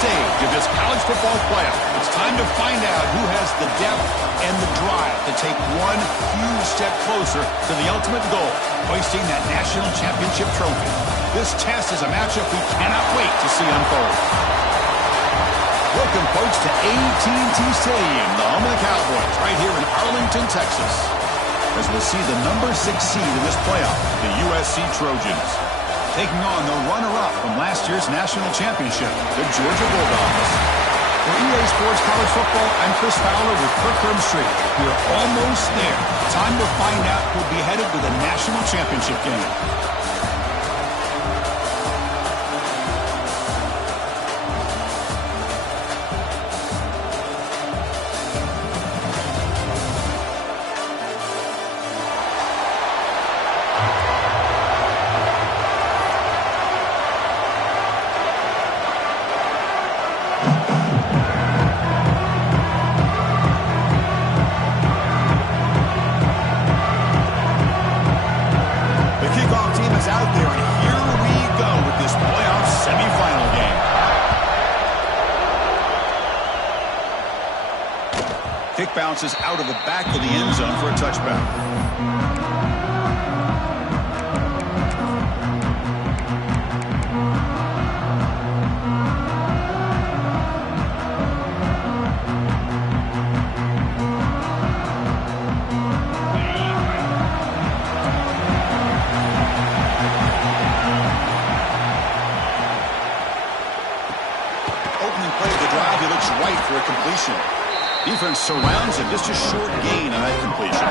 stage of this college football playoff. It's time to find out who has the depth and the drive to take one huge step closer to the ultimate goal, hoisting that national championship trophy. This test is a matchup we cannot wait to see unfold. Welcome, folks, to AT&T Stadium, the home of the Cowboys, right here in Arlington, Texas, as we'll see the number 6 seed in this playoff, the USC Trojans, taking on the runner-up from last year's national championship, the Georgia Bulldogs. For EA Sports College Football, I'm Chris Fowler with Kirk Herbstreit. We're almost there. Time to find out who'll be headed to the national championship game. Kick bounces out of the back of the end zone for a touchback. Opening play of the drive, he looks right for a completion. Defense surrounds him, just a short gain on that completion.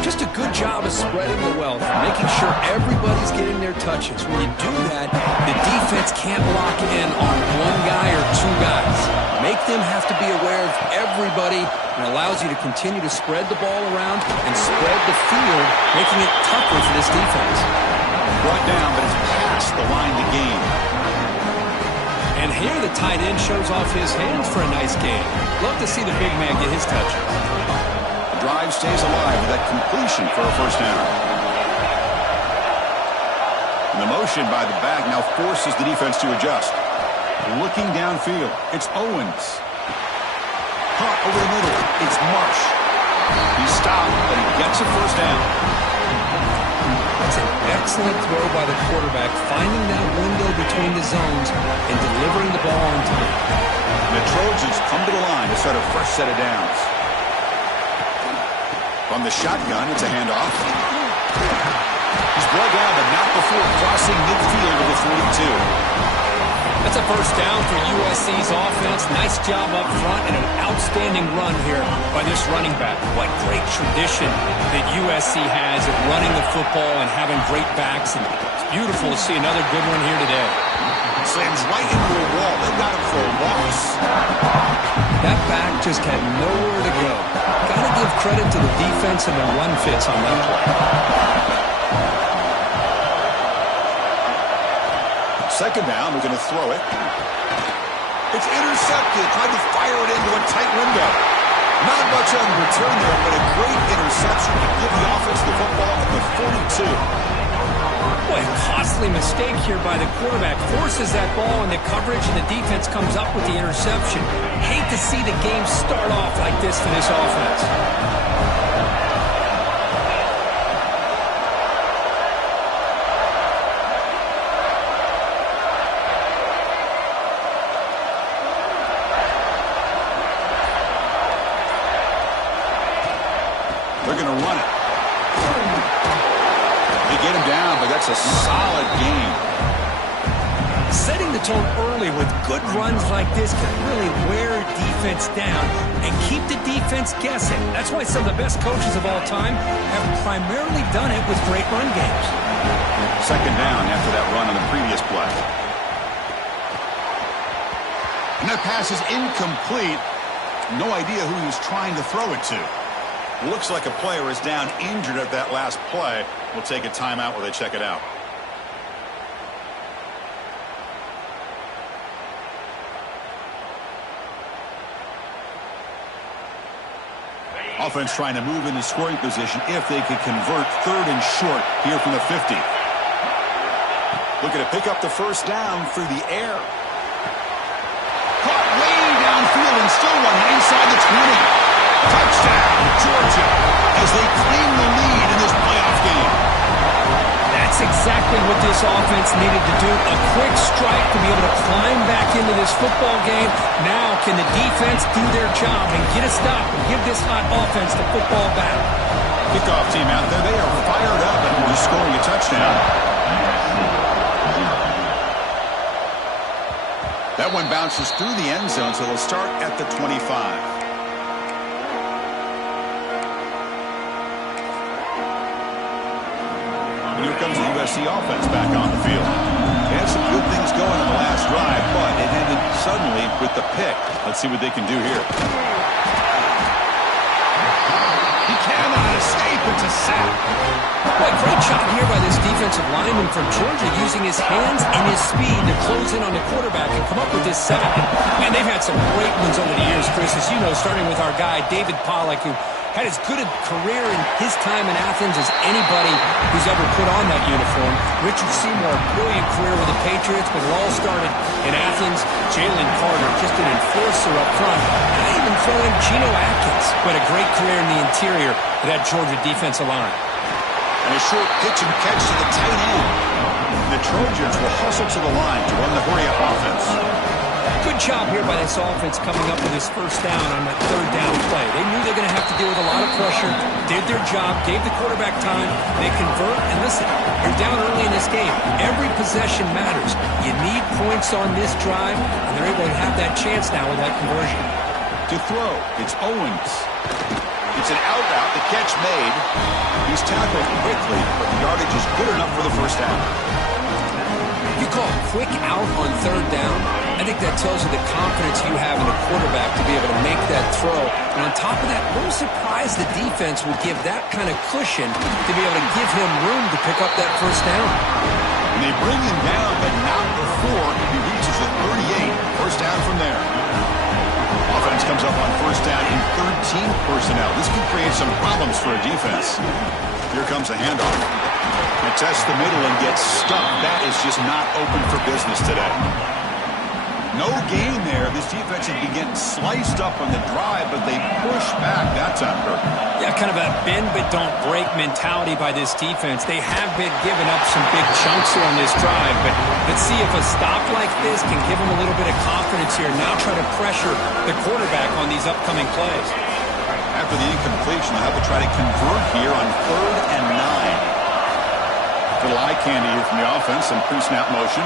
Just a good job of spreading the wealth, making sure everybody's getting their touches. When you do that, the defense can't lock in on one guy or two guys. Make them have to be aware of everybody, and allows you to continue to spread the ball around and spread the field, making it tougher for this defense. Brought down, but it's past the line to gain. And here the tight end shows off his hands for a nice gain. Love to see the big man get his touches. The drive stays alive with that completion for a first down. And the motion by the back now forces the defense to adjust. Looking downfield, it's Owens. Caught over the middle, it's Marsh. He's stopped, but he gets a first down. That's an excellent throw by the quarterback, finding that window between the zones and delivering the ball on time. The Trojans come to the line to start a fresh set of downs. From the shotgun, it's a handoff. He's brought down, but not before crossing midfield with the 42. That's a first down for USC's offense. Nice job up front and an outstanding run here by this running back. What great tradition that USC has of running the football and having great backs. And it's beautiful to see another good one here today. Slams right into a wall. They got him for a loss. That back just had nowhere to go. Got to give credit to the defense and the run fits on that play. Second down, we're going to throw it. It's intercepted. Tried to fire it into a tight window. Not much on return there, but a great interception to give the offense the football at the 42. Boy, a costly mistake here by the quarterback. Forces that ball in the coverage, and the defense comes up with the interception. Hate to see the game start off like this for this offense. They're going to run it. They get him down, but that's a solid game. Setting the tone early with good runs like this can really wear defense down and keep the defense guessing. That's why some of the best coaches of all time have primarily done it with great run games. Second down after that run on the previous play. And that pass is incomplete. No idea who he was trying to throw it to. Looks like a player is down injured at that last play. We'll take a timeout while they check it out. Offense trying to move into scoring position if they could convert third and short here from the 50. Looking to pick up the first down through the air. and still running inside the 20. Touchdown, Georgia, as they claim the lead in this playoff game. That's exactly what this offense needed to do. A quick strike to be able to climb back into this football game. Now can the defense do their job and get a stop and give this hot offense the football back? Kickoff team out there. They are fired up and we're scoring a touchdown. That one bounces through the end zone, so they'll start at the 25. And here comes the USC offense back on the field. They had some good things going in the last drive, but it ended suddenly with the pick. Let's see what they can do here. He cannot escape. It's a sack. Boy, great job here by this defensive lineman from Georgia using his hands and his speed to close in on the quarterback and come up with this sack. Man, they've had some great ones over the years, Chris, as you know, starting with our guy, David Pollack, who had as good a career in his time in Athens as anybody who's ever put on that uniform. Richard Seymour, a brilliant career with the Patriots, but it all started in Athens. Jalen Carter, just an enforcer up front. And I even throw in Geno Atkins, who had a great career in the interior of that Georgia defensive line. And a short pitch and catch to the tight end. The Trojans will hustle to the line to run the hurry-up offense. Good job here by this offense coming up with this first down on that third down play. They knew they were going to have to deal with a lot of pressure, did their job, gave the quarterback time, they convert, and listen, you're down early in this game. Every possession matters. You need points on this drive, and they're able to have that chance now with that conversion. To throw, it's Owens. It's an out route, the catch made. He's tackled quickly, but the yardage is good enough for the first down. You call a quick out on third down, I think that tells you the confidence you have in a quarterback to be able to make that throw. And on top of that, a little surprised the defense would give that kind of cushion to be able to give him room to pick up that first down. And they bring him down, but not before he reaches the 38. First down from there. Offense comes up on first down in 13 personnel. This can create some problems for a defense. Here comes the handoff. It tests the middle and gets stuck. That is just not open for business today. No gain there. This defense has been getting sliced up on the drive, but they push back. That's unheard. Yeah, kind of a bend but don't break mentality by this defense. They have been giving up some big chunks here on this drive, but let's see if a stop like this can give them a little bit of confidence here. Now try to pressure the quarterback on these upcoming plays. After the incompletion, they'll have to try to convert here on 3rd and 9. Little eye candy here from the offense, some pre-snap motion.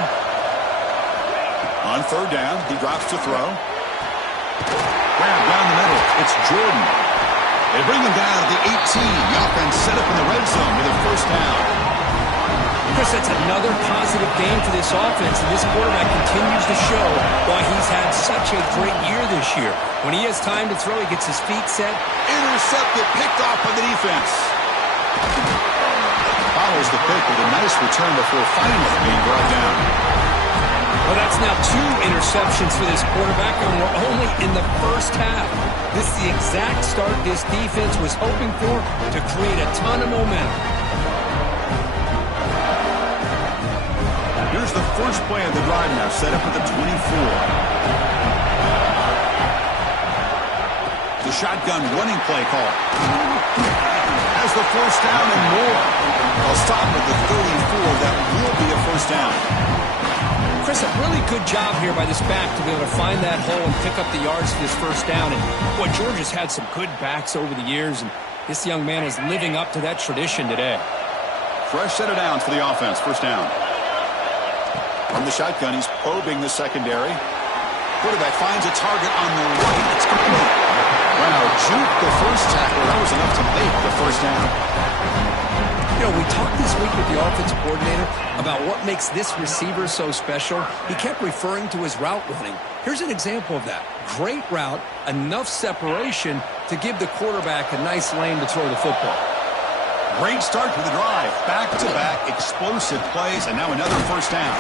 On third down, he drops to throw. Grab down the middle. It's Jordan. They bring him down at the 18. The offense set up in the red zone with a first down. Chris, that's another positive game for this offense, and this quarterback continues to show why he's had such a great year this year. When he has time to throw, he gets his feet set. Intercepted, picked off by the defense. Follows the pick with a nice return before finally being brought down. Well, that's now 2 interceptions for this quarterback, and we're only in the first half. This is the exact start this defense was hoping for to create a ton of momentum. Here's the first play of the drive now, set up at the 24. The shotgun running play call. Has the first down and more. They'll stop at the 34. That will be a first down. Chris, a really good job here by this back to be able to find that hole and pick up the yards for this first down. And boy, Georgia's had some good backs over the years, and this young man is living up to that tradition today. Fresh set of downs for the offense. First down. From the shotgun, he's probing the secondary. Quarterback finds a target on the right. It's complete. Wow, juke the first tackle. That was enough to make the first down. You know, we talked this week with the offensive coordinator about what makes this receiver so special. He kept referring to his route running. Here's an example of that. Great route, enough separation to give the quarterback a nice lane to throw the football. Great start to the drive. Back-to-back explosive plays, and now another first down.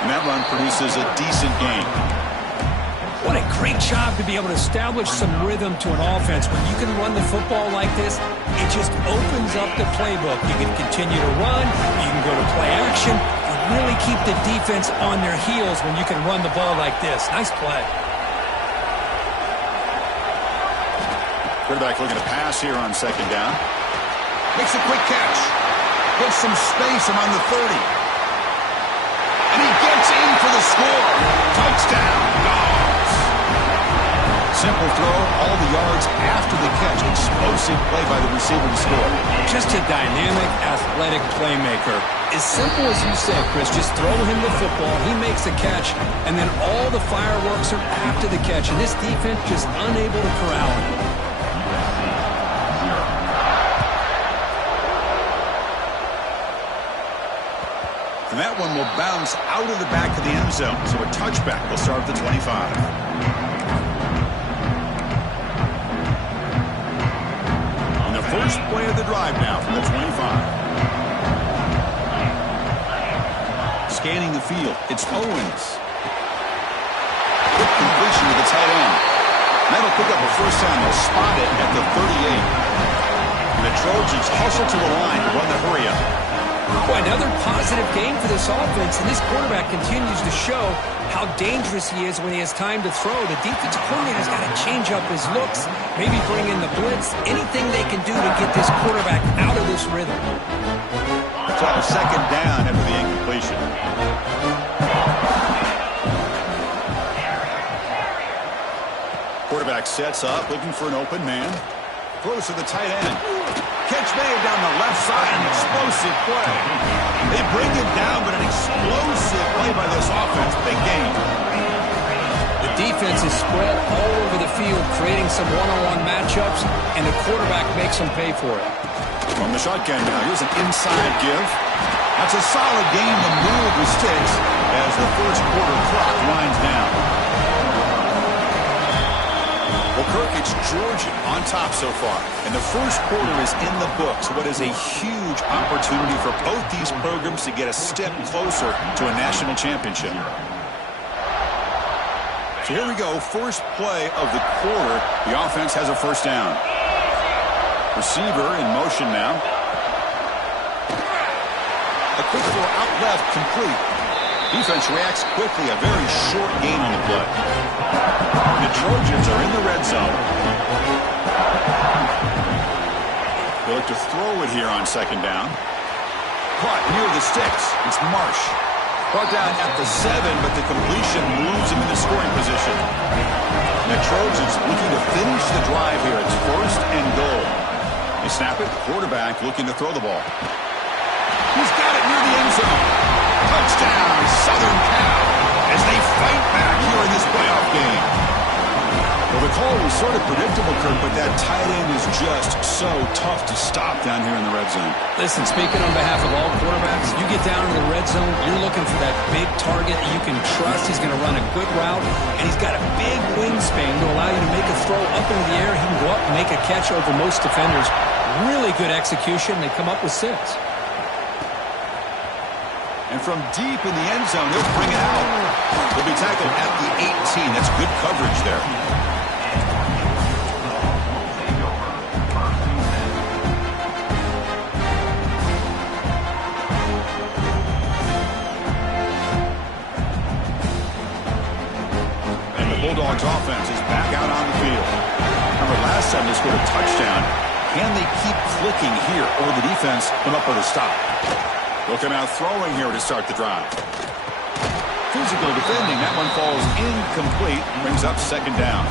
And that run produces a decent gain. What a great job to be able to establish some rhythm to an offense. When you can run the football like this, it just opens up the playbook. You can continue to run, you can go to play action, and really keep the defense on their heels when you can run the ball like this. Nice play. Quarterback looking to pass here on second down. Makes a quick catch. Gets some space around the 30. And he gets in for the score. Touchdown, Dogs. Simple throw, all the yards after the catch. Explosive play by the receiver to score. Just a dynamic, athletic playmaker. As simple as you said, Chris, just throw him the football, he makes a catch, and then all the fireworks are after the catch. And this defense just unable to corral him. And that one will bounce out of the back of the end zone. So a touchback will start at the 25. First play of the drive now from the 25. Scanning the field, it's Owens. Quick completion to the tight end. That'll pick up a first down. They'll spot it at the 38. And the Trojans hustle to the line to run the hurry up. Boy, another positive game for this offense, and this quarterback continues to show how dangerous he is when he has time to throw. The defensive coordinator's got to change up his looks, maybe bring in the blitz, anything they can do to get this quarterback out of this rhythm. So second down after the incompletion. Quarterback sets up, looking for an open man. Throws to the tight end. Catch made down the left side, an explosive play. They bring it down, but an explosive play by this offense. Big game. The defense is spread all over the field, creating some one-on-one matchups, and the quarterback makes them pay for it. From the shotgun now, here's an inside give. That's a solid game to move the sticks as the first quarter clock winds down. Well, Kirk, it's Georgia on top so far. And the first quarter is in the books. What is a huge opportunity for both these programs to get a step closer to a national championship. So here we go. First play of the quarter. The offense has a first down. Receiver in motion now. A quick throw out left, complete. Defense reacts quickly. A very short gain on the play. The Trojans are in the red zone. They look to throw it here on second down. Caught near the sticks. It's Marsh. Brought down at the 7, but the completion moves him into scoring position. The Trojans looking to finish the drive here. It's first and goal. They snap it. Quarterback looking to throw the ball. He's got it near the end zone. Touchdown, Southern Cal, as they fight back here in this playoff game. Well, the call was sort of predictable, Kirk, but that tight end is just so tough to stop down here in the red zone. Listen, speaking on behalf of all quarterbacks, you get down in the red zone, you're looking for that big target that you can trust. He's going to run a good route, and he's got a big wingspan to allow you to make a throw up into the air. He can go up and make a catch over most defenders. Really good execution. They come up with 6. And from deep in the end zone, they'll bring it out. They'll be tackled at the 18. That's good coverage there. And the Bulldogs offense is back out on the field. Remember, last time they scored a touchdown. Can they keep clicking here, or will the defense come up with a stop? They'll come out throwing here to start the drive. Physical defending. That one falls incomplete. Brings up second down.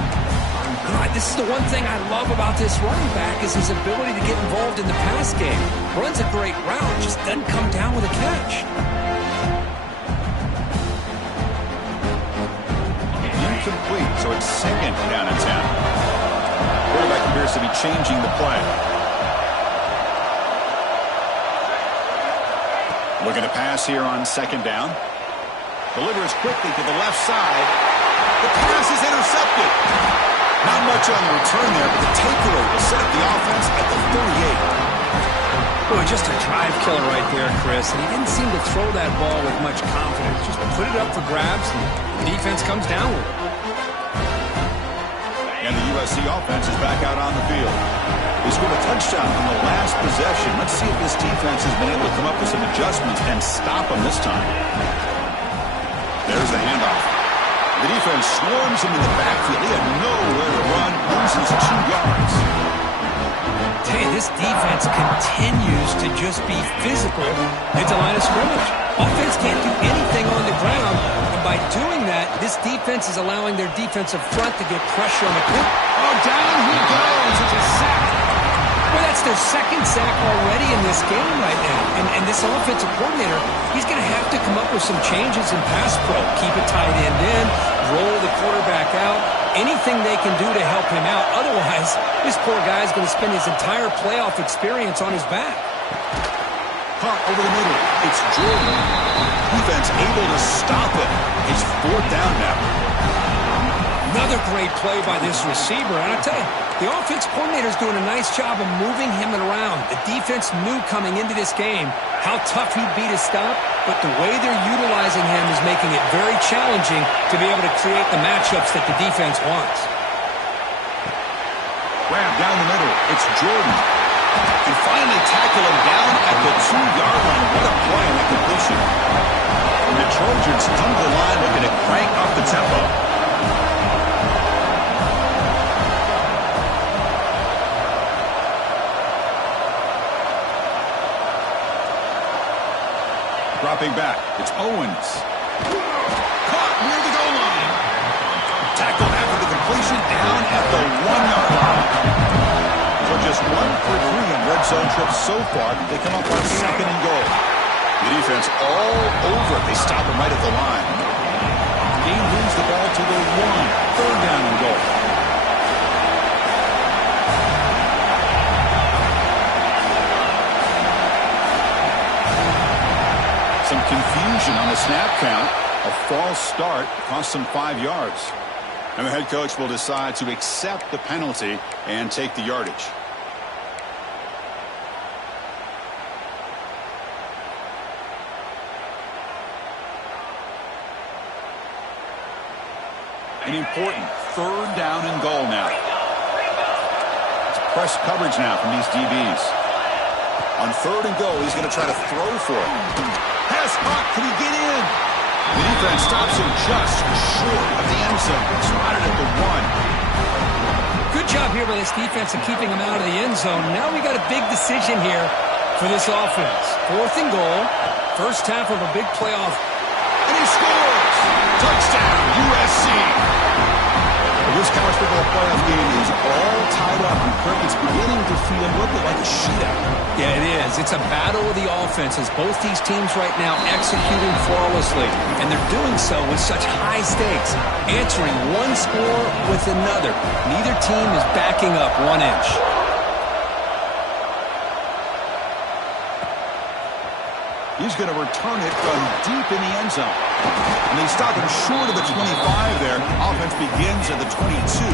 God, this is the one thing I love about this running back is his ability to get involved in the pass game. Runs a great route, just doesn't come down with a catch. Incomplete, so it's second down and 10. Quarterback appears to be changing the play. Looking to pass here on second down. Delivers quickly to the left side. The pass is intercepted. Not much on the return there, but the takeaway will set up the offense at the 38. Boy, just a drive killer right there, Chris. And he didn't seem to throw that ball with much confidence. Just put it up for grabs, and the defense comes down with it. And the USC offense is back out on the field. They scored a touchdown on the last possession. Let's see if this defense has been able to come up with some adjustments and stop them this time. There's the handoff. The defense swarms him in the backfield. He had nowhere to run, loses 2 yards. Hey, this defense continues to just be physical at the line of scrimmage. Offense can't do anything on the ground, and by doing that, this defense is allowing their defensive front to get pressure on the quarterback. Oh, down he goes. It's a sack. Well, that's their second sack already in this game right now. And this offensive coordinator, he's going to have to come up with some changes in pass pro. Keep a tight end in, roll the quarterback out, anything they can do to help him out. Otherwise, this poor guy is going to spend his entire playoff experience on his back. Caught over the middle. It's Jordan. Defense able to stop it. It's 4th down now. Another great play by this receiver. And I tell you, the offense coordinator is doing a nice job of moving him around. The defense knew coming into this game how tough he'd be to stop, but the way they're utilizing him is making it very challenging to be able to create the matchups that the defense wants. Grab down the middle. It's Jordan. And finally tackle him down at the 2-yard line. What a play on that completion. And the Trojans come to the line looking to crank up the tempo. Dropping back. It's Owens. Caught near the goal line. Tackled after the completion down at the 1-yard line. So just 1 for 3 in red zone trips so far. They come up on 2nd and goal. The defense all over it. They stop him right at the line. He moves the ball to the 1. 3rd down and goal. Some confusion on the snap count. A false start cost them 5 yards. And the head coach will decide to accept the penalty and take the yardage. An important 3rd down and goal now. It's press coverage now from these DBs. On 3rd and goal, he's going to try to throw for it. Pass caught. Can he get in? The defense stops him just short of the end zone. Spotted at the 1. Good job here by this defense of keeping him out of the end zone. Now we got a big decision here for this offense. 4th and goal. First half of a big playoff. And he scores! Touchdown, USC! This college football playoff game is all tied up. It's beginning to feel a little bit like a shootout. Yeah, it is. It's a battle of the offenses. Both these teams right now executing flawlessly, and they're doing so with such high stakes, answering one score with another. Neither team is backing up 1 inch. He's going to return it from deep in the end zone. And they stop him short of the 25 there. Offense begins at the 22.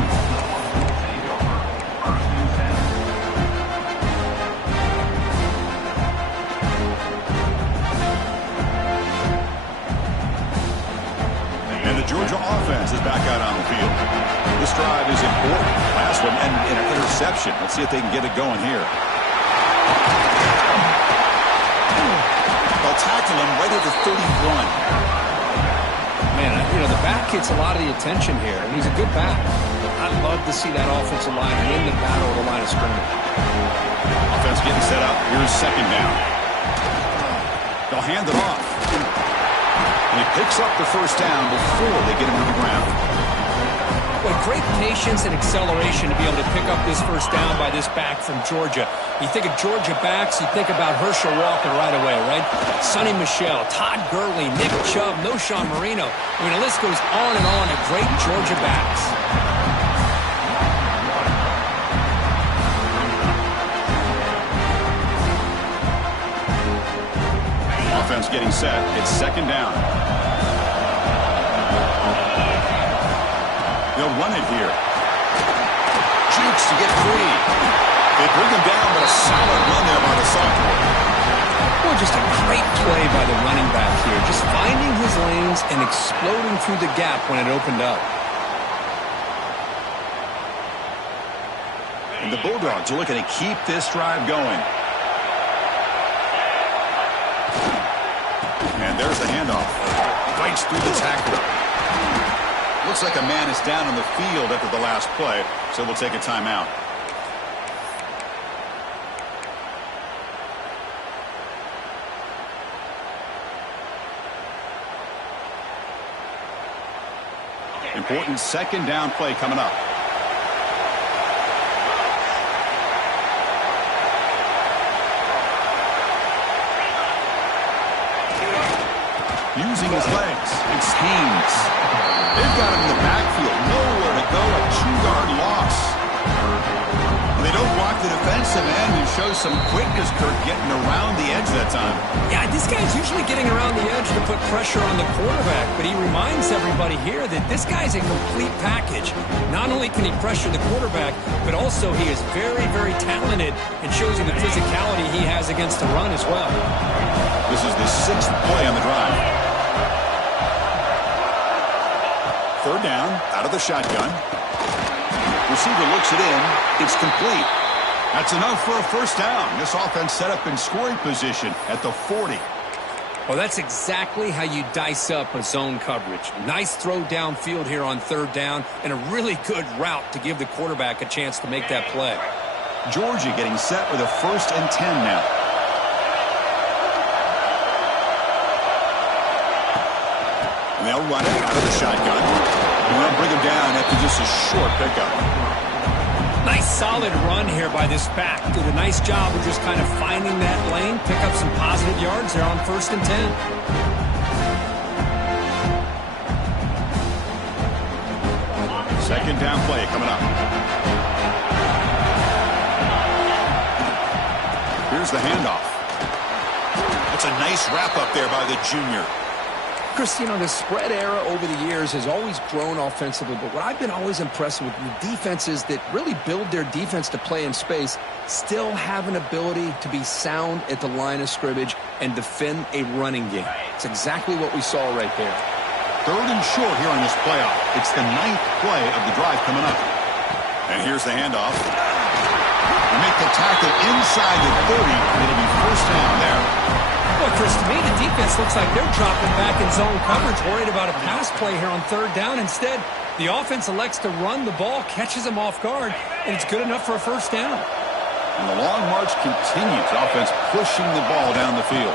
And the Georgia offense is back out on the field. This drive is important. Last one and an interception. Let's see if they can get it going here. They'll tackle him right at the 31. Man, you know, the back gets a lot of the attention here, and he's a good back. I'd love to see that offensive line win the battle of the line of scrimmage. Offense getting set up. Here's 2nd down. They'll hand it off. And he picks up the 1st down before they get him to the ground. Boy, great patience and acceleration to be able to pick up this 1st down by this back from Georgia. You think of Georgia backs, you think about Herschel Walker right away, right? Sonny Michel, Todd Gurley, Nick Chubb, Noshawn Marino. I mean, the list goes on and on of great Georgia backs. Offense getting set. It's 2nd down. They'll run it here. Jukes to get free. They bring him down, but a solid run there by the sophomore. Well, just a great play by the running back here. Just finding his lanes and exploding through the gap when it opened up. And the Bulldogs are looking to keep this drive going. And there's the handoff. Fights through the tackle. Looks like a man is down on the field after the last play, so we'll take a timeout. Important second down play coming up. Using his legs, it's Haynes. They've got him in the backfield, nowhere to go, a 2-yard loss. They don't block the defensive end and show some quickness, Kirk, getting around the edge that time. Yeah, this guy's usually getting around the edge to put pressure on the quarterback, but he reminds everybody here that this guy's a complete package. Not only can he pressure the quarterback, but also he is very, very talented and shows you the physicality he has against the run as well. This is the 6th play on the drive. Third down, out of the shotgun. Receiver looks it in. It's complete. That's enough for a first down. This offense set up in scoring position at the 40. Well, that's exactly how you dice up a zone coverage. Nice throw downfield here on third down and a really good route to give the quarterback a chance to make that play. Georgia getting set with a 1st and 10 now. And they'll run it out of the shotgun. And they'll bring him down after just a short pickup. Nice solid run here by this back. Did a nice job of just kind of finding that lane, pick up some positive yards there on 1st and 10. Second down play coming up. Here's the handoff. That's a nice wrap up there by the junior. Chris, you know, the spread era over the years has always grown offensively, but what I've been always impressed with the defenses that really build their defense to play in space still have an ability to be sound at the line of scrimmage and defend a running game. It's exactly what we saw right there. 3rd and short here on this playoff. It's the 9th play of the drive coming up. And here's the handoff. They make the tackle inside the 30. It'll be first down there. Well, Chris, to me, the defense looks like they're dropping back in zone coverage, worried about a pass play here on 3rd down. Instead, the offense elects to run the ball, catches them off guard, and it's good enough for a first down. And the long march continues. Offense pushing the ball down the field.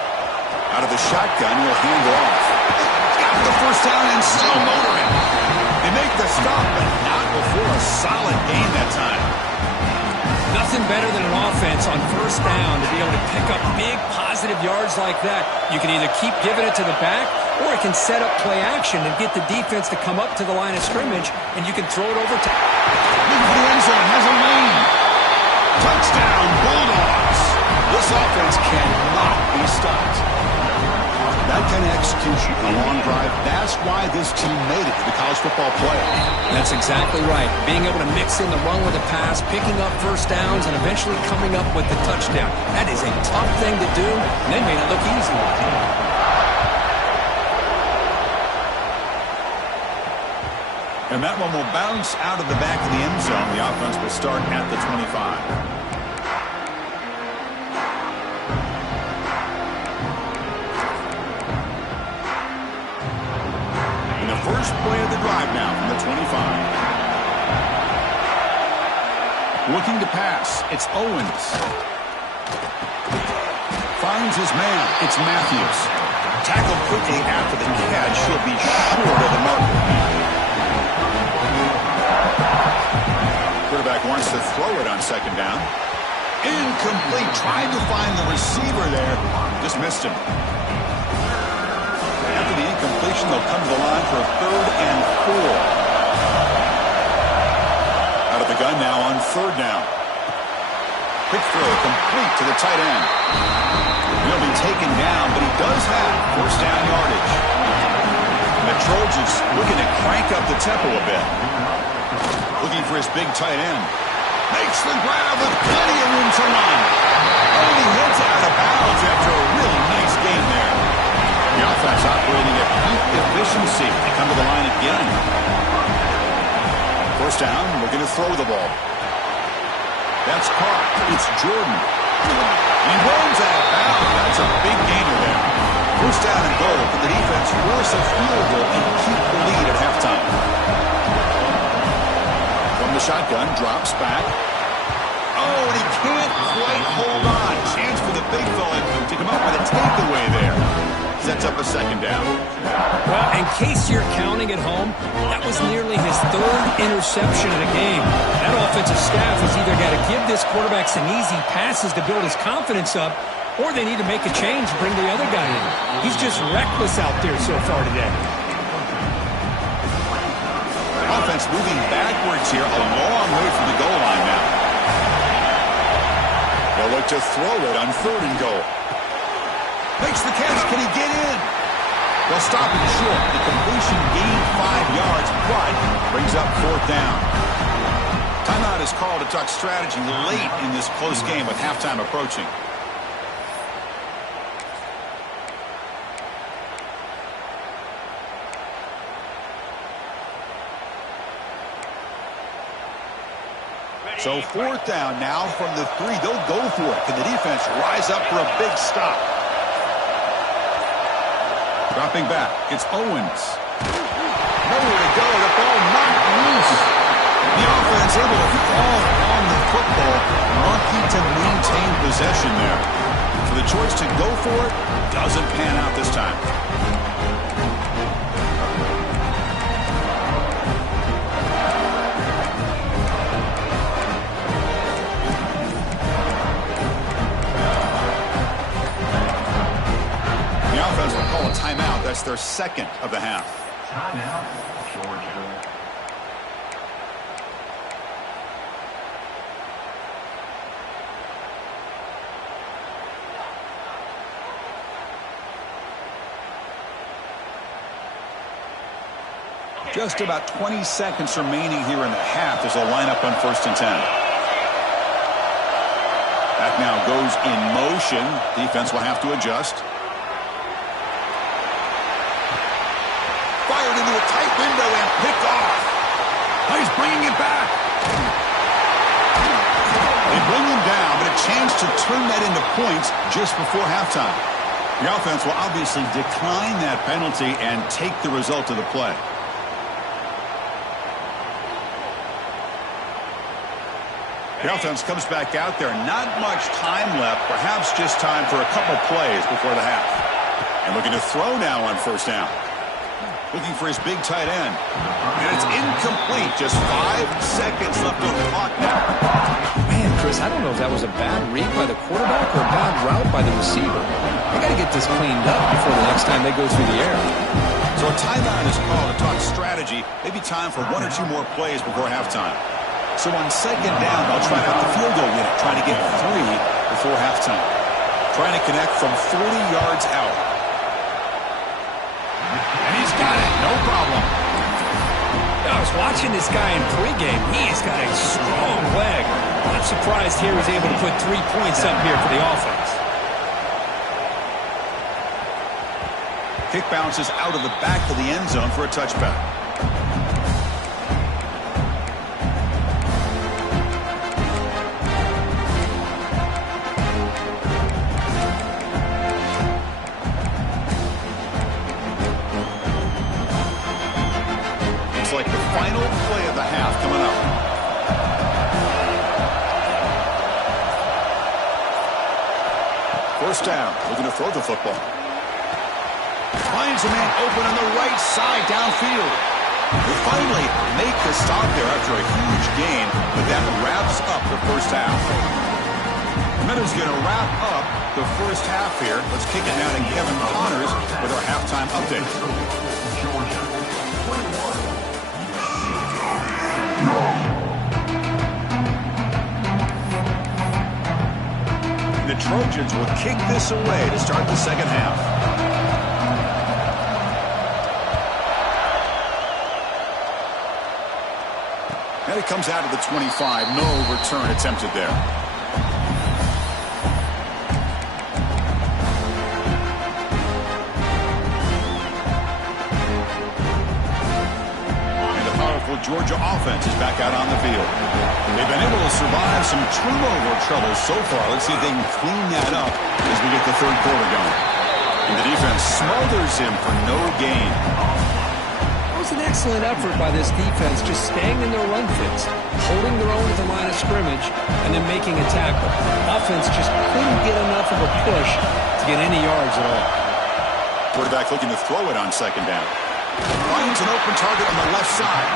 Out of the shotgun, he'll hand it off. Got the first down and still motoring. They make the stop, but not before a solid gain that time. Nothing better than an offense on 1st down to be able to pick up big positive yards like that. You can either keep giving it to the back, or it can set up play action and get the defense to come up to the line of scrimmage, and you can throw it over to... Looking for the end zone, has a lane. Touchdown, Bulldogs. This offense cannot be stopped. That kind of execution, a long drive, that's why this team made it to the college football playoff. That's exactly right. Being able to mix in the run with a pass, picking up first downs, and eventually coming up with the touchdown. That is a tough thing to do, and they made it look easy. And that one will bounce out of the back of the end zone. The offense will start at the 25. First play of the drive now from the 25. Looking to pass. It's Owens. Finds his man. It's Matthews. Tackled quickly after the catch. He'll be short of the marker. Quarterback wants to throw it on 2nd down. Incomplete. Tried to find the receiver there. Just missed him. After the incompletion, they'll come to the line for a 3rd and 4. Out of the gun now on 3rd down. Quick throw, complete to the tight end. He'll be taken down, but he does have first down yardage. And the Trojans looking to crank up the tempo a bit. Looking for his big tight end. Makes the grab with plenty of room to run. Only hits out of bounds after a really nice game there. The offense operating at peak efficiency. They come to the line again. First down, looking to throw the ball. That's caught. It's Jordan. He runs out of bounds. That's a big gainer there. First down and goal. Can the defense force a field goal and keep the lead at halftime? the shotgun, drops back. Oh, and he can't quite hold on. Chance for the big fella to come up with a takeaway there. Sets up a second down. Well, in case you're counting at home, that was nearly his third interception of the game. That offensive staff has either got to give this quarterback some easy passes to build his confidence up, or they need to make a change and bring the other guy in. He's just reckless out there so far today. Offense moving backwards here, a long way from the goal line now. They'll look to throw it on 3rd and goal. Makes the catch. Can he get in? They'll stop him short. The completion gained 5 yards, but brings up 4th down. Timeout is called to talk strategy late in this close game with halftime approaching. So 4th down now from the 3. They'll go for it. Can the defense rise up for a big stop? Dropping back. It's Owens. Nowhere to go. The ball knocked loose. The offense able to fall on the football. Lucky to maintain possession there. So the choice to go for it doesn't pan out this time. Call a timeout. That's their 2nd of the half. Timeout, Georgia. Just about 20 seconds remaining here in the half as they'll line up on 1st and 10. That now goes in motion. Defense will have to adjust. Fired into a tight window and picked off. Oh, he's bringing it back. They bring him down, but a chance to turn that into points just before halftime. The offense will obviously decline that penalty and take the result of the play. The offense comes back out there. Not much time left. Perhaps just time for a couple plays before the half. And looking to throw now on 1st down. Looking for his big tight end. And it's incomplete. Just 5 seconds left on the clock now. Man, Chris, I don't know if that was a bad read by the quarterback or a bad route by the receiver. They got to get this cleaned up before the next time they go through the air. So a timeout is called to talk strategy. Maybe time for 1 or 2 more plays before halftime. So on 2nd down, they'll try out the field goal unit, trying to get 3 before halftime. Trying to connect from 40 yards out. And he's got it. No problem. I was watching this guy in pregame. He's got a strong leg. Not surprised here he's able to put 3 points up here for the offense. Kick bounces out of the back of the end zone for a touchback. Like the final play of the half coming up. First down, looking to throw the football. Finds a man open on the right side downfield. They finally make the stop there after a huge gain, but that wraps up the first half. And that is going to wrap up the first half here. Let's kick it now to Kevin Connors with our halftime update. The Trojans will kick this away to start the second half. And it comes out of the 25. No return attempted there. Georgia offense is back out on the field. They've been able to survive some turnover troubles so far. Let's see if they can clean that up as we get the 3rd quarter going. And the defense smothers him for no gain. was an excellent effort by this defense, just staying in their run fits, holding their own at the line of scrimmage, and then making a tackle. Offense just couldn't get enough of a push to get any yards at all. Quarterback looking to throw it on second down. Finds an open target on the left side.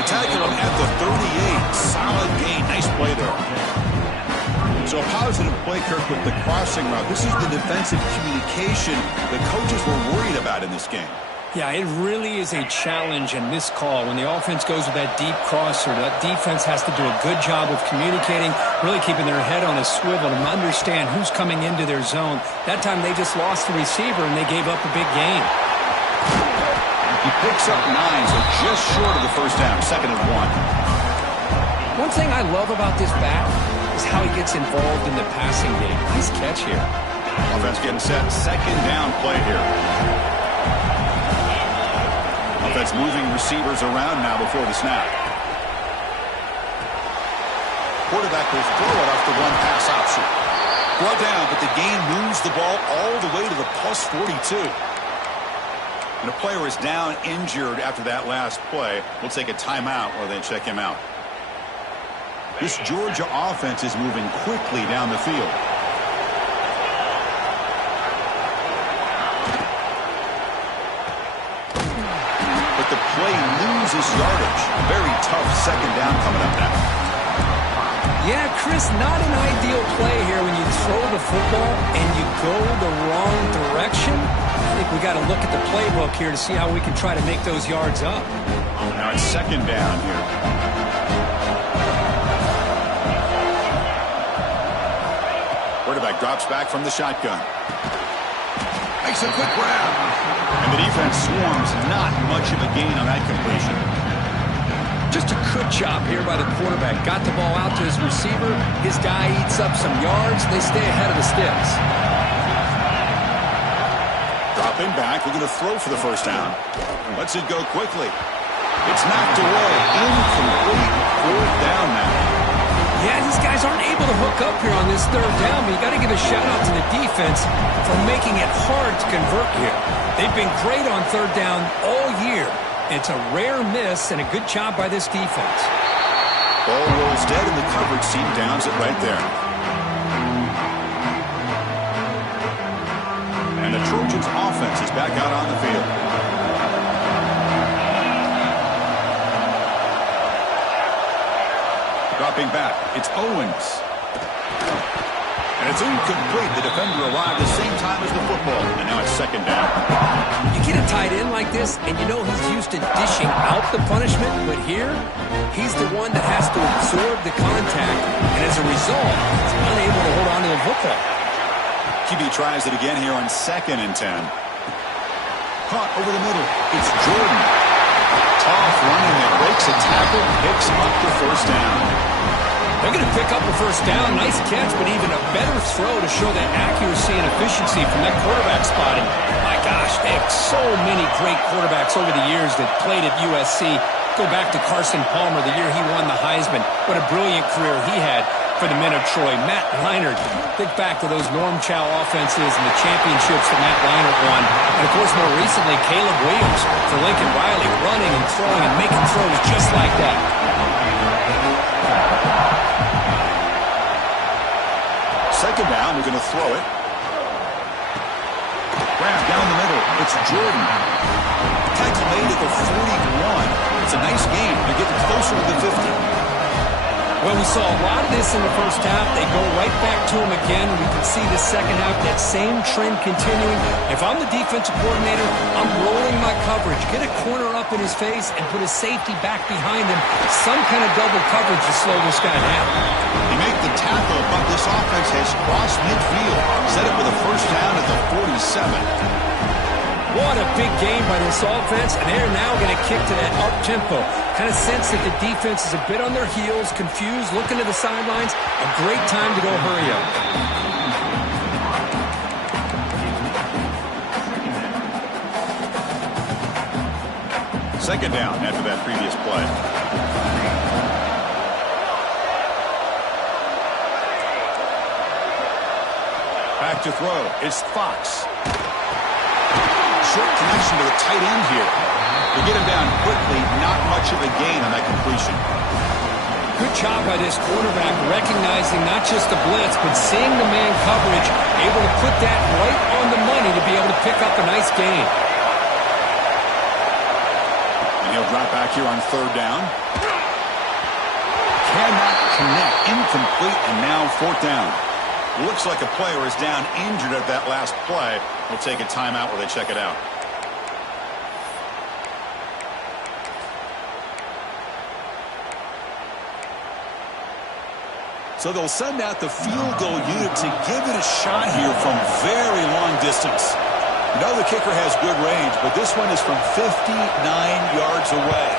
They tackle him at the 38. Solid gain. Nice play there. So a positive play, Kirk, with the crossing route. This is the defensive communication the coaches were worried about in this game. Yeah, it really is a challenge and missed call. When the offense goes with that deep crosser, that defense has to do a good job of communicating, really keeping their head on a swivel to understand who's coming into their zone. That time they just lost the receiver and they gave up a big gain. He picks up 9, so just short of the first down, 2nd and 1. One thing I love about this back is how he gets involved in the passing game. Nice catch here. Offense getting set. 2nd down play here. Offense moving receivers around now before the snap. Quarterback will throw it off the one pass option. Brought down, but the gain moves the ball all the way to the plus 42. And a player is down injured after that last play. We'll take a timeout while they check him out. This Georgia offense is moving quickly down the field. But the play loses yardage. Very tough 2nd down coming up now. Yeah, Chris, not an ideal play here when you throw the football and you go the wrong direction. I think we got to look at the playbook here to see how we can try to make those yards up. Now it's 2nd down here. Quarterback drops back from the shotgun. Makes a quick grab. And the defense swarms. Not much of a gain on that completion. Just a good job here by the quarterback. Got the ball out to his receiver. His guy eats up some yards. They stay ahead of the sticks. Dropping back. We're going to throw for the first down. Lets it go quickly. It's knocked away. Incomplete. 4th down now. Yeah, these guys aren't able to hook up here on this 3rd down, but you got to give a shout-out to the defense for making it hard to convert here. They've been great on 3rd down all year. It's a rare miss and a good job by this defense. Ball rolls dead and the coverage team downs it right there. And the Trojans' offense is back out on the field. Dropping back, it's Owens. And it's incomplete. The defender arrived the same time as the football. And now it's 2nd down. You get a tight end like this, and you know he's used to dishing out the punishment, but here, he's the one that has to absorb the contact, and as a result, he's unable to hold on to the football. QB tries it again here on 2nd and 10. Caught over the middle. It's Jordan. Tough running that breaks a tackle, picks up the first down. They're going to pick up the first down. Nice catch, but even a better throw to show that accuracy and efficiency from that quarterback spot. And my gosh, they have so many great quarterbacks over the years that played at USC. Go back to Carson Palmer, the year he won the Heisman. What a brilliant career he had for the men of Troy. Matt Leinart, think back to those Norm Chow offenses and the championships that Matt Leinart won. And, of course, more recently, Caleb Williams for Lincoln Riley, running and throwing and making throws just like that. Second down, we're going to throw it. Grab down the middle. It's Jordan. Tackle made at the 41. It's a nice gain. They're getting closer to the 50. Well, we saw a lot of this in the first half. They go right back to him again. We can see the second half, that same trend continuing. If I'm the defensive coordinator, I'm rolling my coverage. Get a corner up in his face and put a safety back behind him. Some kind of double coverage to slow this guy down. They make the tackle, but this offense has crossed midfield. Set it with a first down at the 47. What a big game by this offense, and they're now going to kick to that up-tempo. Kind of sense that the defense is a bit on their heels, confused, looking to the sidelines. A great time to go hurry up. Second down after that previous play. Back to throw. It's Fox. short connection to the tight end here. They get him down quickly, not much of a gain on that completion. Good job by this quarterback recognizing not just the blitz, but seeing the man coverage, able to put that right on the money to be able to pick up a nice gain. And he'll drop back here on third down. Cannot connect, incomplete, and now fourth down. Looks like a player is down injured at that last play. We'll take a timeout while they check it out. So they'll send out the field goal unit to give it a shot here from very long distance. You know the kicker has good range, but this one is from 59 yards away.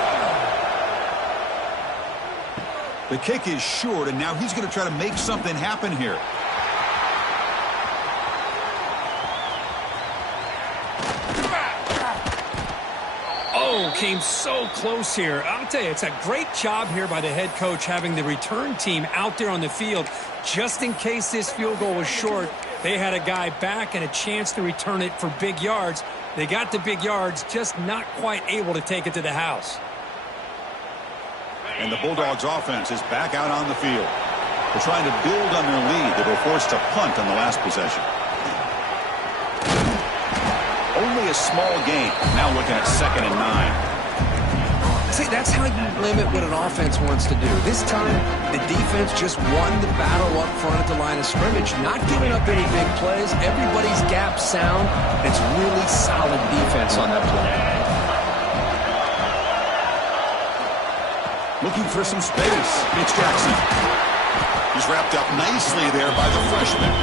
The kick is short, and now he's going to try to make something happen here. Oh, came so close here. I'll tell you, it's a great job here by the head coach having the return team out there on the field. Just in case this field goal was short, they had a guy back and a chance to return it for big yards. They got the big yards, just not quite able to take it to the house. And the Bulldogs offense is back out on the field. They're trying to build on their lead. They were forced to punt on the last possession. Only a small gain. Now looking at 2nd and 9. See, that's how you limit what an offense wants to do. This time, the defense just won the battle up front at the line of scrimmage, not giving up any big plays. Everybody's gap sound. It's really solid defense on that play. Looking for some space. It's Jackson. He's wrapped up nicely there by the freshman.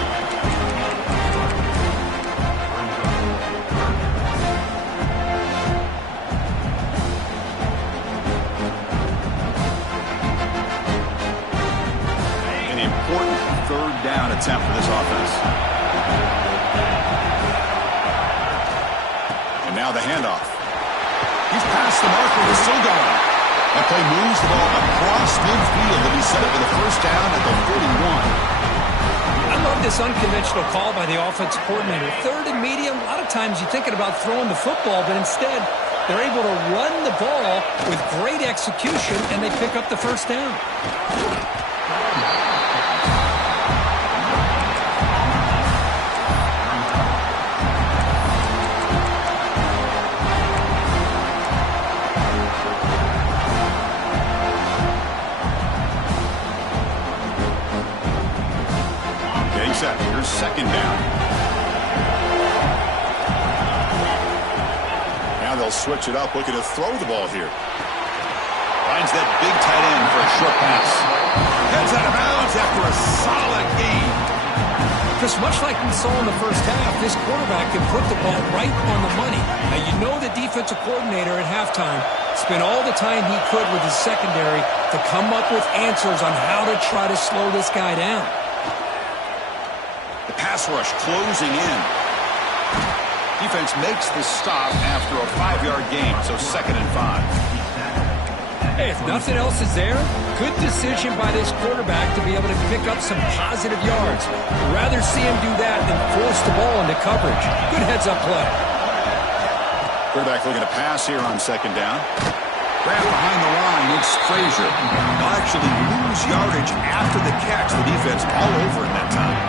An important third down attempt for this offense. And now the handoff. He's past the marker. He's still going. That play moves the ball across midfield to be set up for the first down at the 41. I love this unconventional call by the offensive coordinator. Third and medium, a lot of times you're thinking about throwing the football, but instead they're able to run the ball with great execution, and they pick up the first down. Here's 2nd down. Now they'll switch it up, looking to throw the ball here. Finds that big tight end for a short pass. Heads out of bounds after a solid gain. Just much like we saw in the first half, this quarterback can put the ball right on the money. Now, you know the defensive coordinator at halftime spent all the time he could with his secondary to come up with answers on how to try to slow this guy down. Pass rush closing in. Defense makes the stop after a 5-yard gain, so 2nd and 5. Hey, if nothing else is there, good decision by this quarterback to be able to pick up some positive yards. Rather see him do that than force the ball into coverage. Good heads-up play. Quarterback looking to pass here on 2nd down. Grab behind the line, it's Frazier. They'll actually lose yardage after the catch. The defense all over in that time.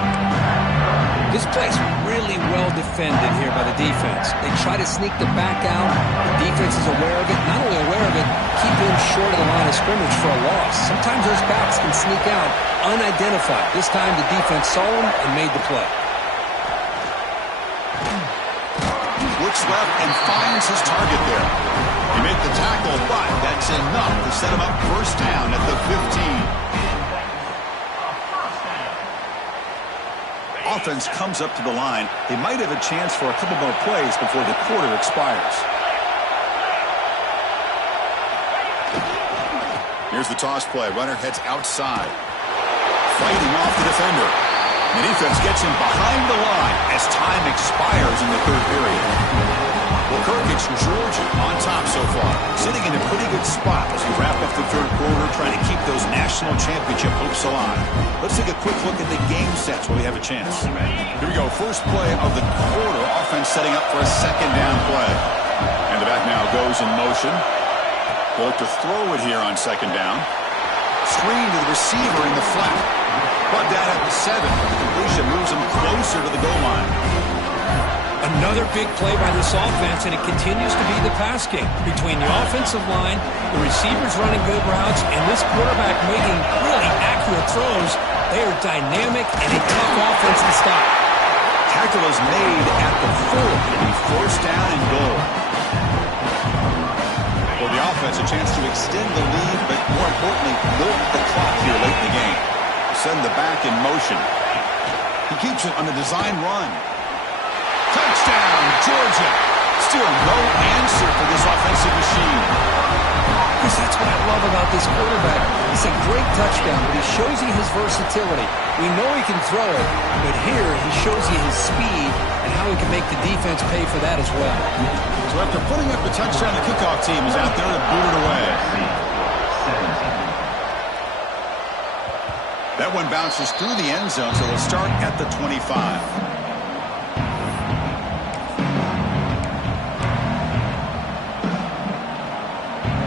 This play's really well defended here by the defense. They try to sneak the back out. The defense is aware of it. Not only aware of it, keep him short of the line of scrimmage for a loss. Sometimes those backs can sneak out unidentified. This time the defense saw him and made the play. Looks left and finds his target there. He made the tackle, but that's enough to set him up first down at the 15. Offense comes up to the line. They might have a chance for a couple more plays before the quarter expires. Here's the toss play. Runner heads outside. Fighting off the defender. The defense gets him behind the line as time expires in the third period. Well, Kirk, it's Georgia on top so far, sitting in a pretty good spot as we wrap up the third quarter, trying to keep those national championship hopes alive. Let's take a quick look at the game sets while we have a chance. Here we go. First play of the quarter. Offense setting up for a second down play. And the back now goes in motion. They'll look to throw it here on second down. Screen to the receiver in the flat. Brought down at the 7. The completion moves him closer to the goal line. Another big play by this offense, and it continues to be the pass game between the offensive line, the receivers running good routes, and this quarterback making really accurate throws. They are dynamic and a tough offense to stop. Tackle is made at the 4. It'll be first down and goal. For the offense, a chance to extend the lead, but more importantly, milk the clock here late in the game. Send the back in motion. He keeps it on a design run. Touchdown, Georgia. Still no answer for this offensive machine. Because that's what I love about this quarterback. It's a great touchdown, but he shows you his versatility. We know he can throw it, but here he shows you his speed and how he can make the defense pay for that as well. So after putting up the touchdown, the kickoff team is out there to boot it away. That one bounces through the end zone, so they'll start at the 25.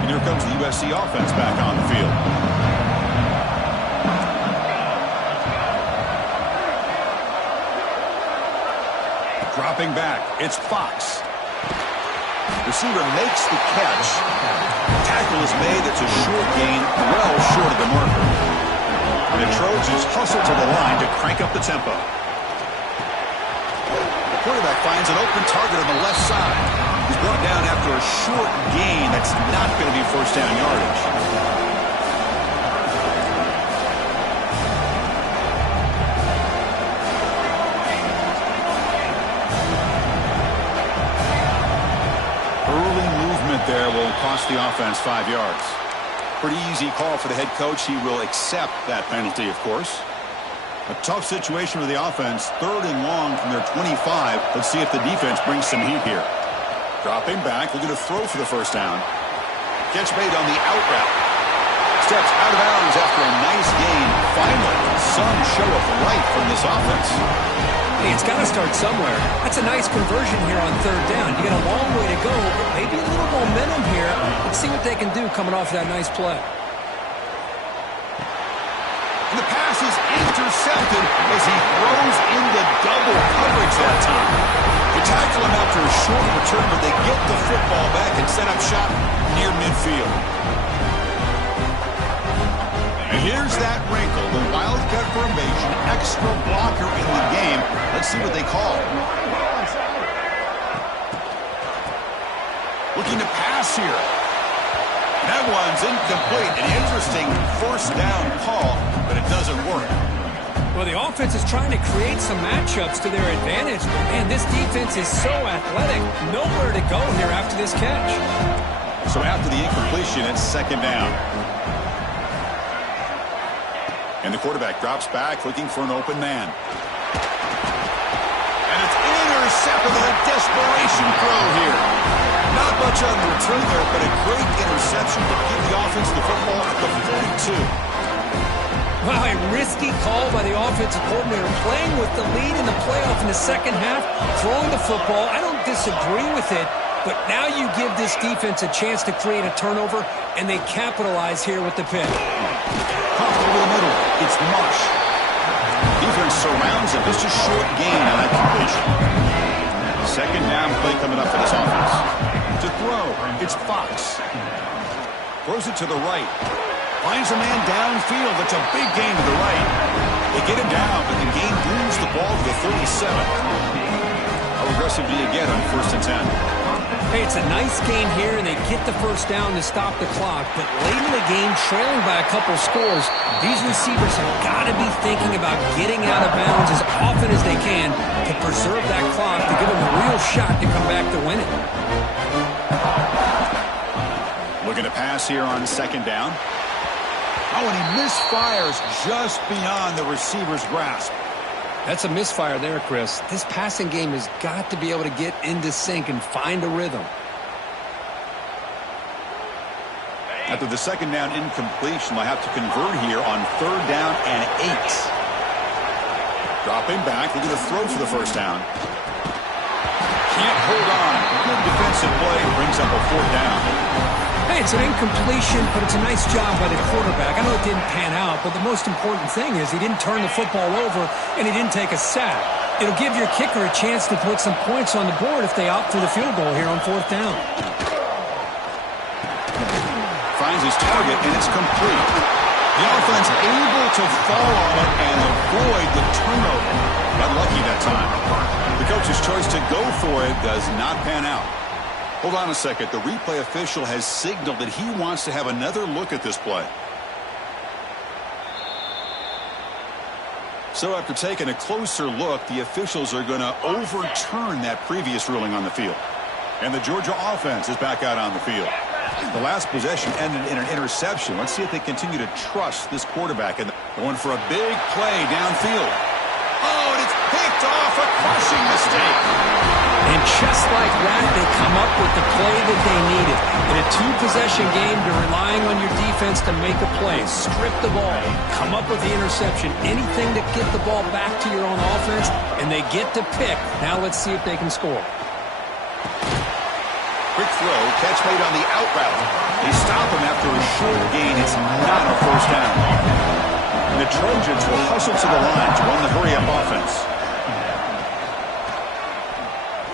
And here comes the USC offense back on the field. Dropping back, it's Fox. Receiver makes the catch. Tackle is made. It's a short gain, well short of the marker. And the Trojans hustle to the line to crank up the tempo. The quarterback finds an open target on the left side. He's brought down after a short gain. That's not going to be first down yardage. Early movement there will cost the offense 5 yards. Pretty easy call for the head coach. He will accept that penalty, of course. A tough situation for the offense. 3rd and long from their 25. Let's see if the defense brings some heat here. Dropping back, looking to throw for the first down. Catch made on the out route. Steps out of bounds after a nice gain. Finally, some show of life from this offense. Hey, it's got to start somewhere. That's a nice conversion here on 3rd down. You got a long way to go, but maybe a little momentum here. Let's see what they can do coming off that nice play. And the pass is intercepted as he throws into double coverage that time. They tackle him after a short return, but they get the football back and set up shop near midfield. And here's that wrinkle, the Wildcat formation, extra blocker in the game. Let's see what they call. Looking to pass here. That one's incomplete. An interesting first down call, but it doesn't work. Well, the offense is trying to create some matchups to their advantage, but man, this defense is so athletic. Nowhere to go here after this catch. So after the incompletion, it's 2nd down. And the quarterback drops back, looking for an open man. And it's intercepted with a desperation throw here. Not much on the return there, but a great interception to give the offense the football at the 42. Wow, a risky call by the offensive coordinator, playing with the lead in the playoff in the second half, throwing the football. I don't disagree with it, but now you give this defense a chance to create a turnover, and they capitalize here with the pick. Pumped over the middle. It's Mush. Defense surrounds him. Just a short gain on that completion. 2nd down play coming up for this offense. To throw, it's Fox. Throws it to the right. Finds a man downfield. That's a big gain to the right. They get him down, but the gain moves the ball to the 37. How aggressive do you get on 1st and 10? Hey, it's a nice game here, and they get the first down to stop the clock. But late in the game, trailing by a couple scores, these receivers have got to be thinking about getting out of bounds as often as they can to preserve that clock, to give them a real shot to come back to win it. Looking to pass here on 2nd down. Oh, and he misfires just beyond the receiver's grasp. That's a misfire there, Chris. This passing game has got to be able to get into sync and find a rhythm. After the second down incompletion, they'll have to convert here on 3rd down and 8. Dropping back, looking to throw for the first down. Can't hold on. Good defensive play, brings up a 4th down. Hey, it's an incompletion, but it's a nice job by the quarterback. I know it didn't pan out, but the most important thing is he didn't turn the football over and he didn't take a sack. It'll give your kicker a chance to put some points on the board if they opt for the field goal here on 4th down. Finds his target, and it's complete. The offense able to fall on it and avoid the turnover. Got lucky that time. The coach's choice to go for it does not pan out. Hold on a second. The replay official has signaled that he wants to have another look at this play. So after taking a closer look, the officials are going to overturn that previous ruling on the field. And the Georgia offense is back out on the field. The last possession ended in an interception. Let's see if they continue to trust this quarterback. And going for a big play downfield. Oh, and it's picked off. A crushing mistake. And just like that, they come up with the play that they needed. In a 2-possession game, you're relying on your defense to make a play. Strip the ball. Come up with the interception. Anything to get the ball back to your own offense, and they get to pick. Now let's see if they can score. Quick throw, catch made on the out route. They stop him after a short gain. It's not a first down. And the Trojans will hustle to the line to run the hurry-up offense.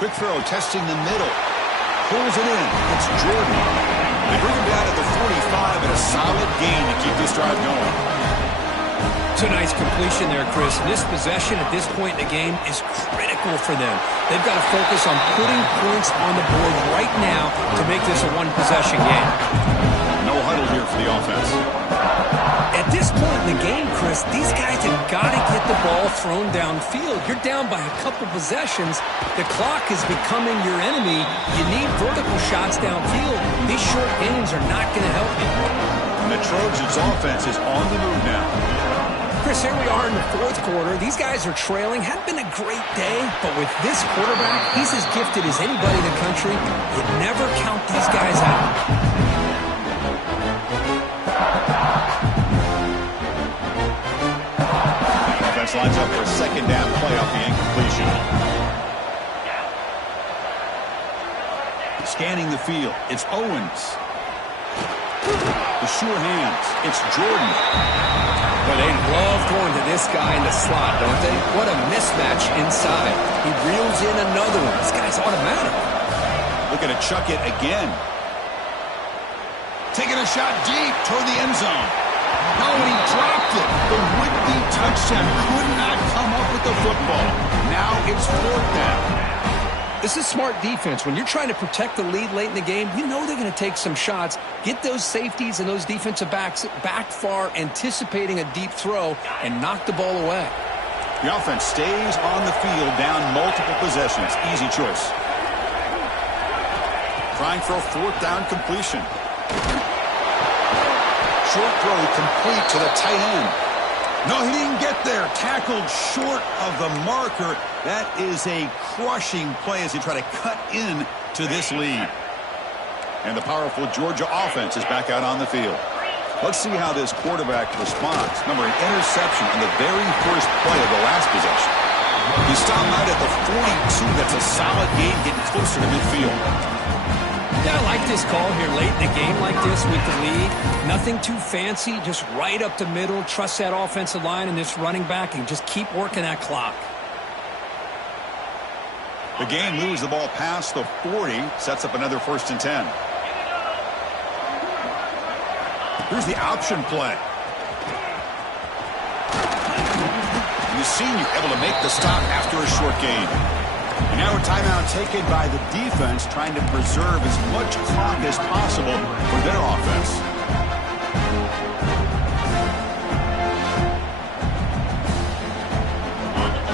Quick throw, testing the middle. Pulls it in. It's Jordan. They bring him down at the 45 and a solid gain to keep this drive going. It's a nice completion there, Chris. And this possession at this point in the game is critical for them. They've got to focus on putting points on the board right now to make this a 1-possession game. No huddle here for the offense. At this point in the game, Chris, these guys have got to get the ball thrown downfield. You're down by a couple possessions. The clock is becoming your enemy. You need vertical shots downfield. These short gains are not going to help you. And the Trojans' offense is on the move now. Chris, here we are in the 4th quarter. These guys are trailing. Hadn't been a great day, but with this quarterback, he's as gifted as anybody in the country. You never count these guys out. Offense lines up for a second down play off the incompletion. Scanning the field. It's Owens. The sure hands. It's Jordan. But they love going to this guy in the slot, don't they? What a mismatch inside. He reels in another one. This guy's automatic. Looking to chuck it again. Taking a shot deep toward the end zone. No, and he dropped it. The would-be touchdown could not come up with the football. Now it's 4th down. This is smart defense. When you're trying to protect the lead late in the game, you know they're going to take some shots. Get those safeties and those defensive backs back far, anticipating a deep throw, and knock the ball away. The offense stays on the field down multiple possessions. Easy choice. Trying for a 4th down completion. Short throw complete to the tight end. No, he didn't get there. Tackled short of the marker. That is a crushing play as they try to cut in to this lead. And the powerful Georgia offense is back out on the field. Let's see how this quarterback responds. Remember, an interception on the very first play of the last possession. He stopped out at the 42. That's a solid gain, getting closer to midfield. Yeah, I like this call here late in the game like this with the lead. Nothing too fancy, just right up the middle. Trust that offensive line and this running back and just keep working that clock. The game moves the ball past the 40, sets up another 1st and 10. Here's the option play. The senior able to make the stop after a short gain. And now a timeout taken by the defense, trying to preserve as much clock as possible for their offense.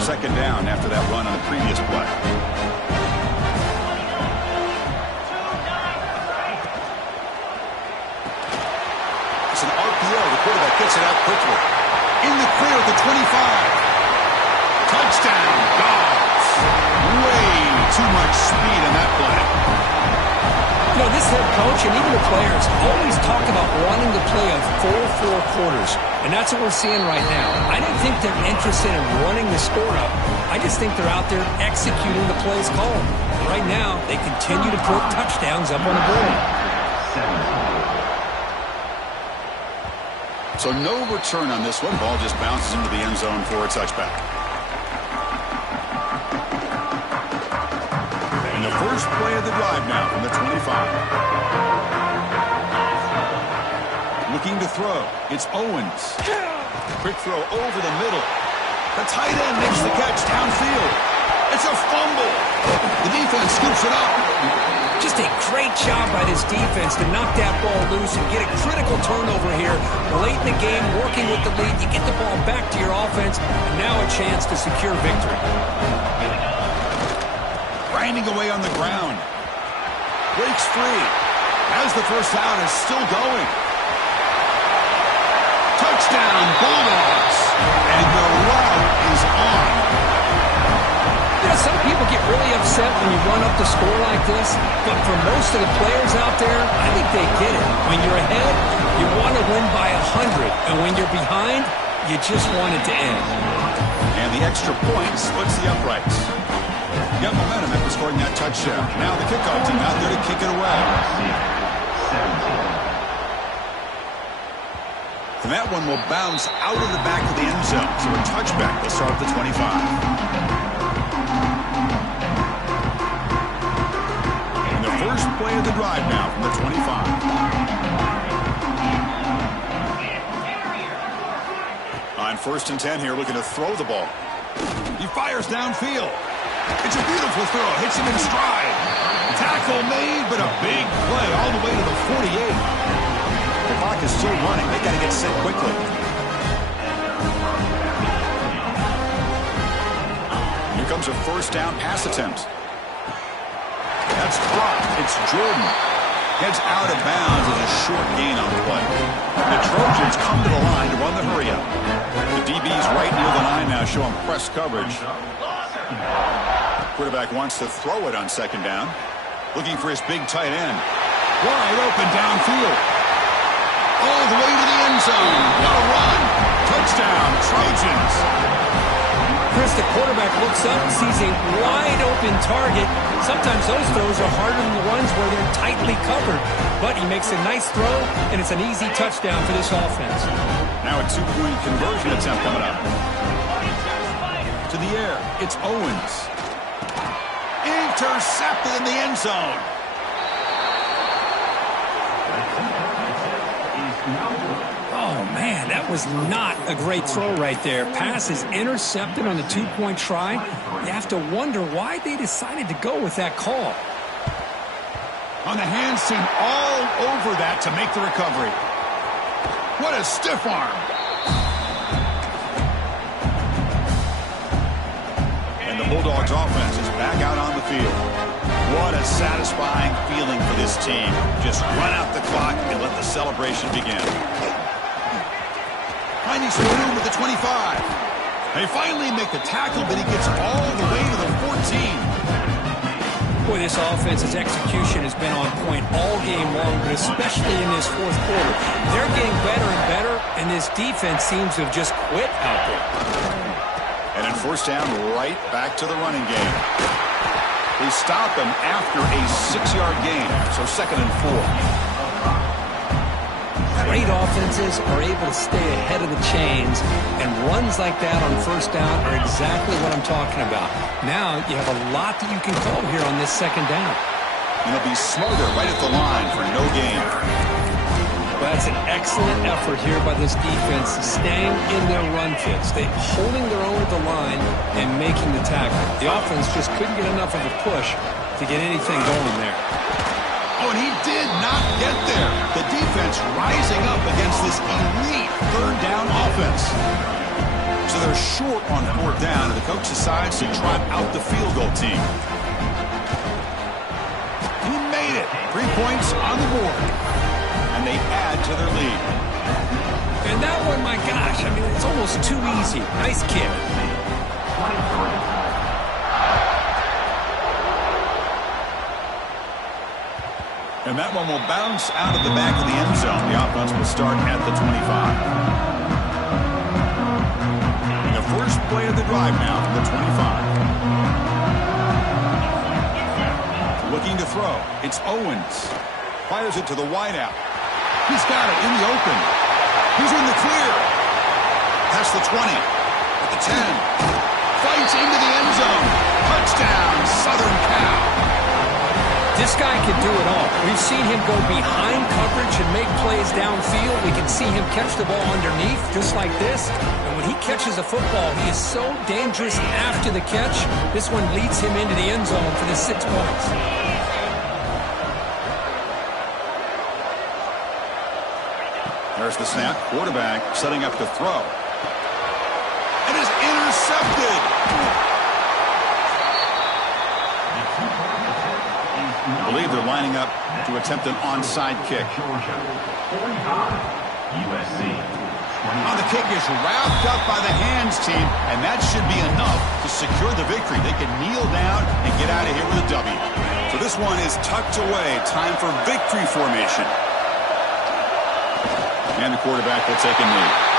Second down after that run on the previous play. It's an RPO. The quarterback gets it out quickly. In the clear at the 25. Touchdown, Dogs. Way too much speed in that play. You know, this head coach and even the players always talk about wanting to play a full 4 quarters, and that's what we're seeing right now. I don't think they're interested in running the score up. I just think they're out there executing the plays called. Right now, they continue to put touchdowns up on the board. So no return on this one. Ball just bounces into the end zone for a touchback. And the first play of the drive now from the 25. Looking to throw. It's Owens. Quick throw over the middle. The tight end makes the catch downfield. It's a fumble. The defense scoops it up. Just a great job by this defense to knock that ball loose and get a critical turnover here. Late in the game, working with the lead, you get the ball back to your offense, and now a chance to secure victory. Grinding away on the ground. Breaks free. As the first down is still going. Touchdown, Bulldogs. And the route is on. You know, some people get really upset when you run up the score like this, but for most of the players out there, I think they get it. When you're ahead, you want to win by 100, and when you're behind, you just want it to end. And the extra point splits the uprights. Got momentum after scoring that touchdown. Now the kickoff team out there to kick it away. And that one will bounce out of the back of the end zone. So a touchback will start at the 25. First play of the drive now from the 25. On 1st and 10 here, looking to throw the ball. He fires downfield. It's a beautiful throw. Hits him in stride. Tackle made, but a big play all the way to the 48. The clock is still running. They got to get set quickly. Here comes a first down pass attempt. That's dropped. It's Jordan. Heads out of bounds as a short gain on the play. The Trojans come to the line to run the hurry-up. The DB's right near the line now showing press coverage. Quarterback wants to throw it on 2nd down. Looking for his big tight end. Wide open downfield. All the way to the end zone. What a run. Touchdown, Trojans. Chris, the quarterback looks up, sees a wide-open target. Sometimes those throws are harder than the ones where they're tightly covered. But he makes a nice throw, and it's an easy touchdown for this offense. Now a 2-point conversion attempt coming up. To the air, it's Owens. Intercepted in the end zone. Oh, man, that was not a great throw right there. Pass is intercepted on the 2-point try. You have to wonder why they decided to go with that call. On the hands team all over that to make the recovery. What a stiff arm. And the Bulldogs offense is back out on the field. What a satisfying feeling for this team. Just run out the clock and let the celebration begin. Finding some room at the 25. They finally make the tackle, but he gets all the way to the 14. Boy, this offense's execution has been on point all game long, but especially in this 4th quarter. They're getting better and better, and this defense seems to have just quit out there. And in 1st down, right back to the running game. They stop him after a 6-yard gain, so 2nd and 4. Great offenses are able to stay ahead of the chains, and runs like that on 1st down are exactly what I'm talking about. Now you have a lot that you can call here on this 2nd down. And they'll be smarter right at the line for no gain. Well, that's an excellent effort here by this defense, staying in their run fits. They're holding their own at the line and making the tackle. The offense just couldn't get enough of a push to get anything going there. Oh, and he did not get there. The defense rising up against this elite 3rd down offense. So they're short on 4th down, and the coach decides to trot out the field goal team. He made it. 3 points on the board. And they add to their lead. And that one, my gosh, I mean, it's almost too easy. Nice kick. And that one will bounce out of the back of the end zone. The offense will start at the 25. And the first play of the drive now from the 25. Looking to throw. It's Owens. Fires it to the wideout. He's got it in the open. He's in the clear. Past the 20. At the 10. Fights into the end zone. Touchdown, Southern Cal. This guy can do it all. We've seen him go behind coverage and make plays downfield. We can see him catch the ball underneath just like this. And when he catches a football, he is so dangerous after the catch. This one leads him into the end zone for the 6 points. There's the snap. Quarterback setting up to throw. It is intercepted. I believe they're lining up to attempt an onside kick. Georgia. 45. USC. Now the kick is wrapped up by the hands team, and that should be enough to secure the victory. They can kneel down and get out of here with a W. So this one is tucked away. Time for victory formation. And the quarterback will take a knee.